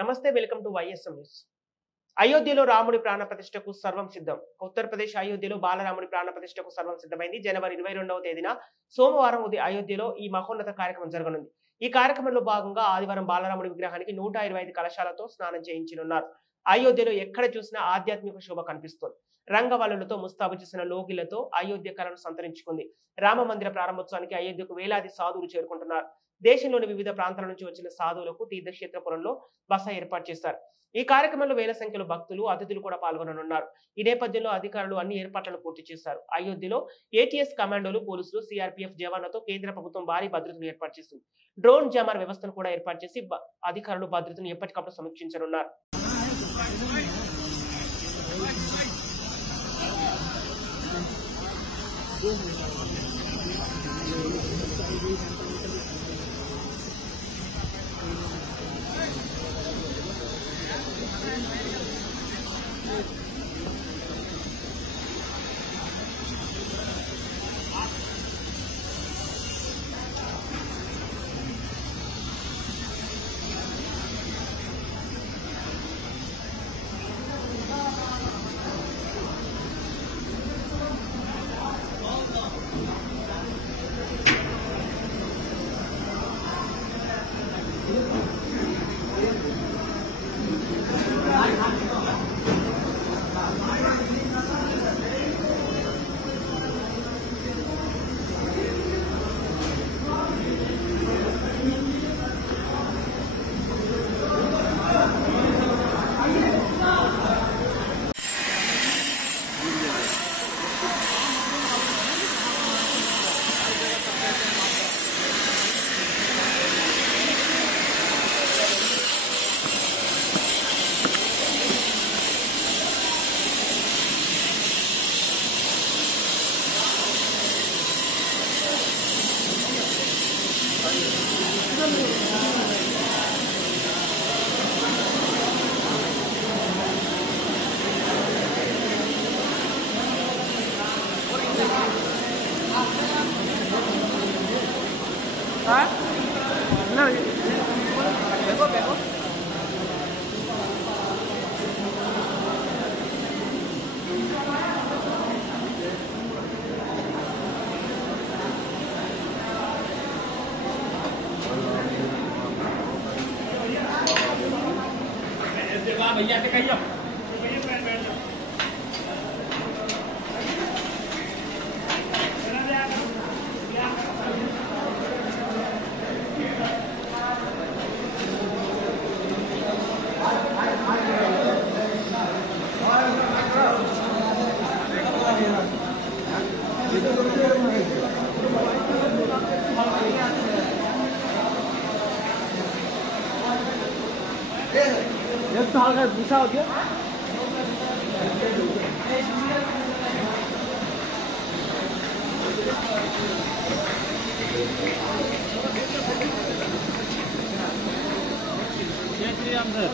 నమస్తే, welcome to YSM news. అయోధ్యలో రాముడి ప్రాణ ప్రతిష్టకు సర్వం సిద్ధం. ఉత్తరప్రదేశ్ అయోధ్యలో బాలరాముడి ప్రాణ ప్రతిష్టకు సర్వం సిద్ధమైంది. జనవరి 22వ తేదీన సోమవారం ఉదయం అయోధ్యలో ఈ మహోన్నత కార్యక్రమం జరగనుంది. ఈ కార్యక్రమంలో భాగంగా ఆదివారం బాలరాముడి విగ్రహానికి 125 కలశాలతో స్నానం చేయించనున్నారు. అయోధ్యలో ఎక్కడ చూసినా ఆధ్యాత్మిక శోభ కనిపిస్తోంది. రంగవల్లులతో ముస్తాబు చేసిన లోగిలతో అయోధ్య కళను సంతరించుకుంది. రామ మందిర ప్రారంభోత్సవానికి అయోధ్యకు వేలాది సాధువులు చేరుకుంటున్నారు. దేశంలోని వివిధ ప్రాంతాల నుంచి వచ్చిన సాధువులకు తీర్థక్షేత్రపురంలో బస ఏర్పాటు చేశారు. ఈ కార్యక్రమంలో వేల సంఖ్యలో భక్తులు, అతిథులు కూడా పాల్గొననున్నారు. ఈ నేపథ్యంలో అధికారులు అన్ని ఏర్పాట్లను పూర్తి చేశారు. అయోధ్యలో ఏటీఎస్ కమాండోలు, పోలీసులు, సిఆర్పీఎఫ్ జవాన్లతో కేంద్ర ప్రభుత్వం భారీ భద్రతను ఏర్పాటు చేసింది. డ్రోన్ జామర్ వ్యవస్థను కూడా ఏర్పాటు చేసి అధికారులు భద్రతను ఎప్పటికప్పుడు సమీక్షించనున్నారు. भैया से कहिए तो हल्का गुस्सा हो गया जय श्री राम सर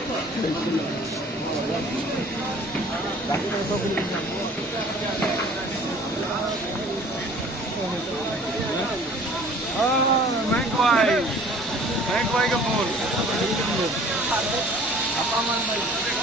बैंक भाई का फोन apa